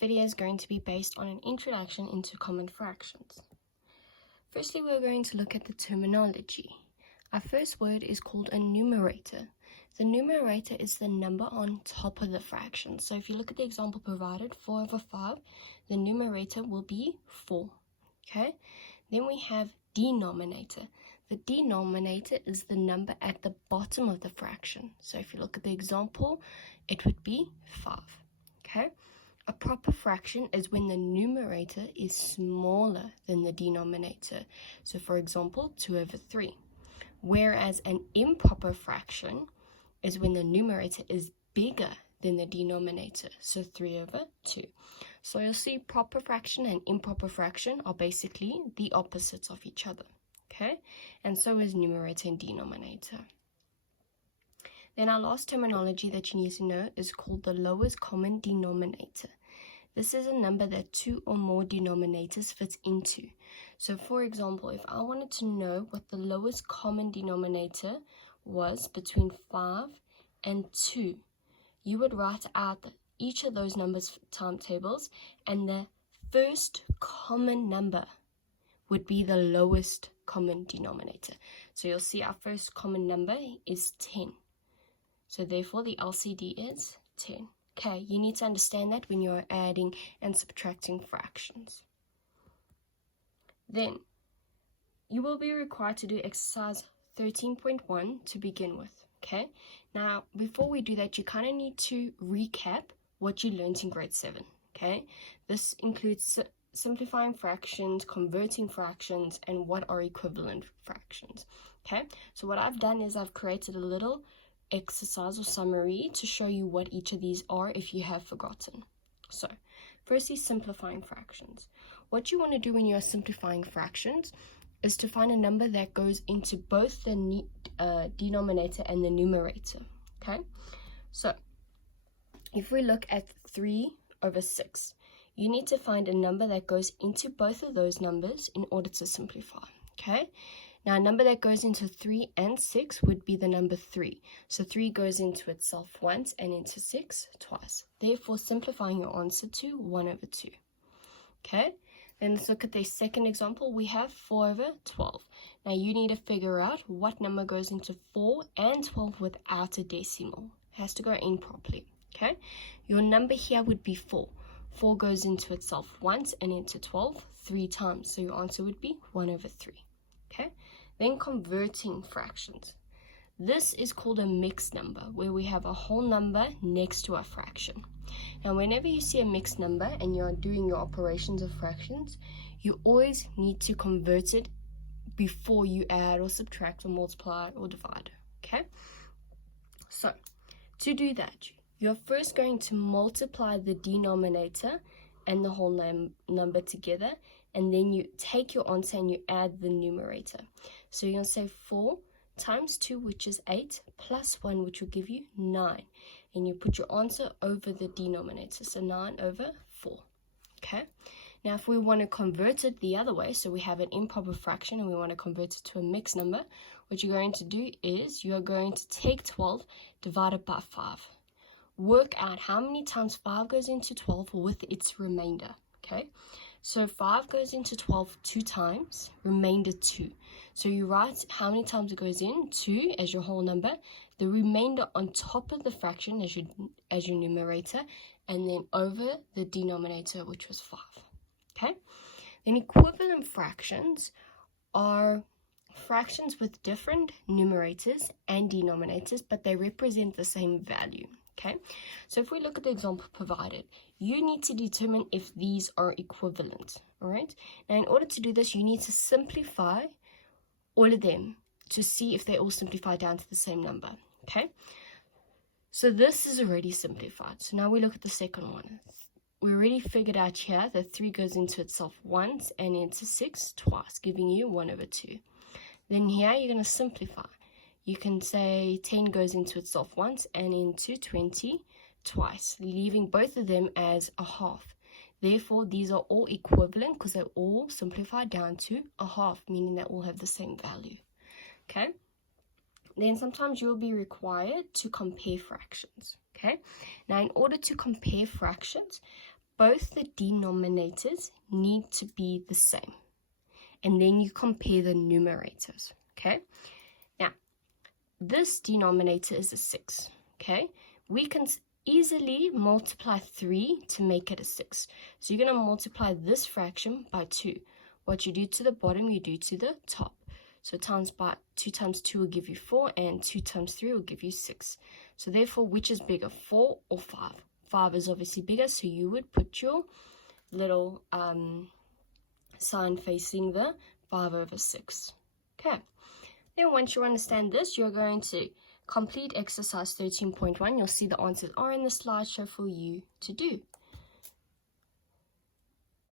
video is going to be based on an introduction into common fractions. Firstly, we're going to look at the terminology. Our first word is called a numerator. The numerator is the number on top of the fraction. So if you look at the example provided, 4 over 5, the numerator will be 4. Okay? Then we have denominator. The denominator is the number at the bottom of the fraction. So if you look at the example, it would be 5. Okay? A proper fraction is when the numerator is smaller than the denominator. So for example, 2 over 3. Whereas an improper fraction is when the numerator is bigger than the denominator. So 3 over 2. So you'll see proper fraction and improper fraction are basically the opposites of each other. Okay? And so is numerator and denominator. Then our last terminology that you need to know is called the lowest common denominator. This is a number that 2 or more denominators fit into. So for example, if I wanted to know what the lowest common denominator was between 5 and 2, you would write out each of those numbers timetables, and the first common number would be the lowest common denominator. So you'll see our first common number is 10. So therefore the LCD is 10. Okay, you need to understand that when you're adding and subtracting fractions. Then you will be required to do exercise 13.1 to begin with. Okay, now before we do that, you kind of need to recap what you learned in grade 7. Okay, this includes simplifying fractions, converting fractions, and what are equivalent fractions. Okay, so what I've done is I've created a little exercise or summary to show you what each of these are if you have forgotten. So firstly, simplifying fractions. What you want to do when you are simplifying fractions is to find a number that goes into both the denominator and the numerator. Okay, so if we look at 3 over 6, you need to find a number that goes into both of those numbers in order to simplify. Okay, now a number that goes into 3 and 6 would be the number 3. So 3 goes into itself once and into 6 twice. Therefore, simplifying your answer to 1 over 2. Okay, then let's look at the second example. We have 4 over 12. Now you need to figure out what number goes into 4 and 12 without a decimal. It has to go in properly. Okay, your number here would be 4. 4 goes into itself once and into 12 3 times. So your answer would be 1 over 3. Okay, then converting fractions. This is called a mixed number, where we have a whole number next to a fraction. Now whenever you see a mixed number and you're doing your operations of fractions, you always need to convert it before you add or subtract or multiply or divide. Okay, so to do that, you're first going to multiply the denominator and the whole number together, and then you take your answer and you add the numerator. So you're going to say 4 times 2, which is 8, plus 1, which will give you 9. And you put your answer over the denominator, so 9 over 4. Okay, now if we want to convert it the other way, so we have an improper fraction and we want to convert it to a mixed number, what you're going to do is you're going to take 12 divided by 5. Work out how many times 5 goes into 12 with its remainder. Okay, so 5 goes into 12 2 times, remainder 2. So you write how many times it goes in, 2 as your whole number, the remainder on top of the fraction as your numerator, and then over the denominator, which was 5. Okay, then equivalent fractions are fractions with different numerators and denominators, but they represent the same value. Okay, so if we look at the example provided, you need to determine if these are equivalent. All right, now in order to do this, you need to simplify all of them to see if they all simplify down to the same number. Okay, so this is already simplified. So now we look at the second one. We already figured out here that 3 goes into itself once and into 6 twice, giving you 1 over 2. Then here you're going to simplify. You can say 10 goes into itself once and into 20 twice, leaving both of them as a half. Therefore, these are all equivalent because they're all simplified down to a half, meaning they all have the same value. Okay? Then sometimes you'll be required to compare fractions. Okay? Now, in order to compare fractions, both the denominators need to be the same. And then you compare the numerators, okay? Now, this denominator is a 6, okay? We can easily multiply 3 to make it a 6. So you're going to multiply this fraction by 2. What you do to the bottom, you do to the top. So 2 times 2 will give you 4, and 2 times 3 will give you 6. So therefore, which is bigger, 4 or 5? 5 is obviously bigger, so you would put your little sign facing the 5/6. Okay. Then once you understand this, you're going to complete exercise 13.1. You'll see the answers are in the slideshow for you to do.